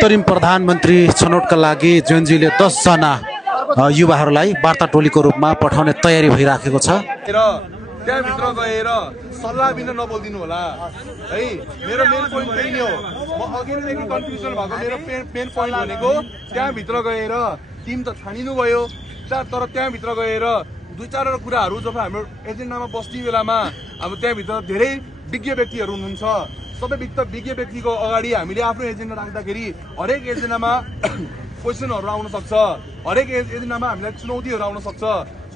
अन्तरिम प्रधानमन्त्री छनौटका लागि जेएनजीले 10 जना युवाहरूलाई वार्ता टोलीको रूपमा पठाउने तयारी भइराखेको छ। त्यहाँ भित्र गएर सल्लाह बिन नबोल्दिनु होला है। मेरो मेन पोइन्ट त्यही नै हो। म अघिदेखि कन्फ्युजन भएको मेरो मेन पोइन्ट भनेको त्यहाँ भित्र गएर टिम त छानिनु भयो, तर त्यहाँ भित्र गएर दुई चारवटा कुराहरू जब हाम्रो एजेन्डामा बस्ने बेलामा अब त्यहाँ भित्र धेरै विज्ञ व्यक्तिहरू हुनुहुन्छ। सबै विज्ञ व्यक्तिको अगाडि हामीले आफ्नो एजेन्डा राख्दाखेरि हरेक एजेन्डामा क्वेसनहरू आउन सक्छ, हरेक एजेन्डामा हामीलाई चुनौतीहरू आउन सक्छ।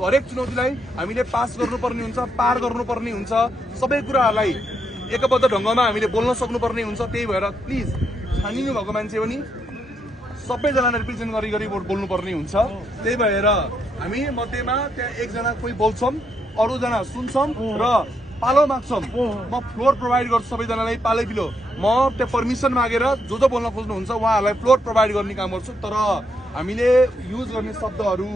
हरेक चुनौतीलाई हामीले पास गर्नुपर्ने हुन्छ, पार गर्नुपर्ने हुन्छ। सबै कुराहरूलाई एकबद्ध ढङ्गमा हामीले बोल्न सक्नुपर्ने हुन्छ। त्यही भएर प्लिज छानिनु भएको मान्छे पनि सबैजनालाई रिप्रेजेन्ट गरी बोल्नुपर्ने हुन्छ। त्यही भएर हामी मध्येमा त्यहाँ एकजना कोही बोल्छौँ, अरूजना सुन्छौँ र पालो माग्छौँ। म फ्लोर प्रोभाइड गर्छु सबैजनालाई पालै पिलो। म त्यो पर्मिसन मागेर जो बोल्न खोज्नुहुन्छ उहाँहरूलाई फ्लोर प्रोभाइड गर्ने काम गर्छु। तर हामीले युज गर्ने शब्दहरू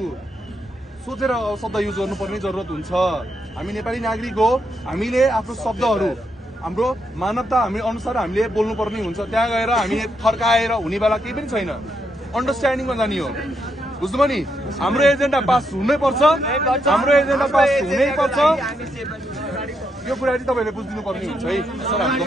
सोचेर शब्द युज गर्नुपर्ने जरुरत हुन्छ। हामी नेपाली नागरिक हो, हामीले आफ्नो शब्दहरू हाम्रो मानवता हामी अनुसार हामीले बोल्नुपर्ने हुन्छ। त्यहाँ गएर हामीले फर्काएर हुने बेला केही पनि छैन, अन्डरस्ट्यान्डिङमा जाने हो। बुझ्नुभयो नि? हाम्रो एजेन्डा पास हुनैपर्छ, हाम्रो एजेन्डा पास हुनैपर्छ। यो कुरा चाहिँ तपाईँले बुझिदिनु पर्ने हुन्छ है। सर हामी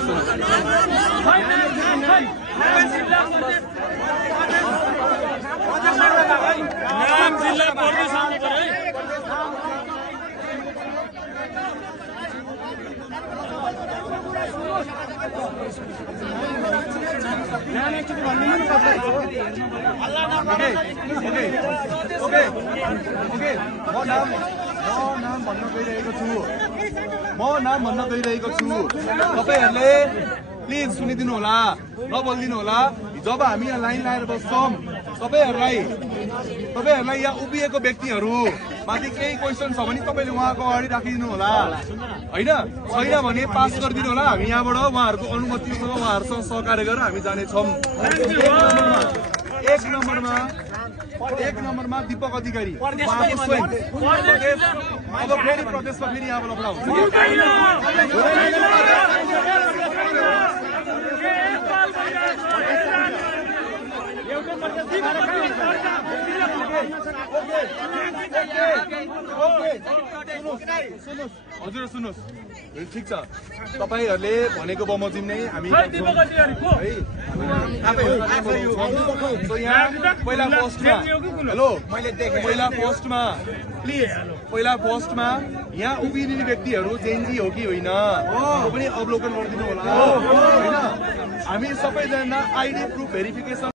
म नाम भन्न गइरहेको छु। तपाईँहरूले प्लिज सुनिदिनु होला, नबोलिदिनु होला। जब हामी यहाँ लाइन लाएर बस्छौँ तपाईँहरूलाई यहाँ उभिएको व्यक्तिहरू माथि केही क्वेसन छ भने तपाईँले उहाँको अगाडि राखिदिनु होला होइन। छैन भने पास गरिदिनु होला। हामी यहाँबाट उहाँहरूको अनुमतिसँग उहाँहरूसँग सहकार्य गरेर हामी जानेछौँ। एक नम्बरमा दीपक अधिकारी अब फेरि प्रदेशमा फेरि यहाँबाट लफडा हुन्छ। हजुर सुन्नुहोस्, ठिक छ, तपाईँहरूले भनेको बमोजिम नै हामी पहिला पोस्टमा यहाँ उभिने व्यक्तिहरू जेएनजी हो कि होइन त्यो पनि अवलोकन गरिदिनु होला होइन। हामी सबैजना आइडी प्रुफ भेरिफिकेसन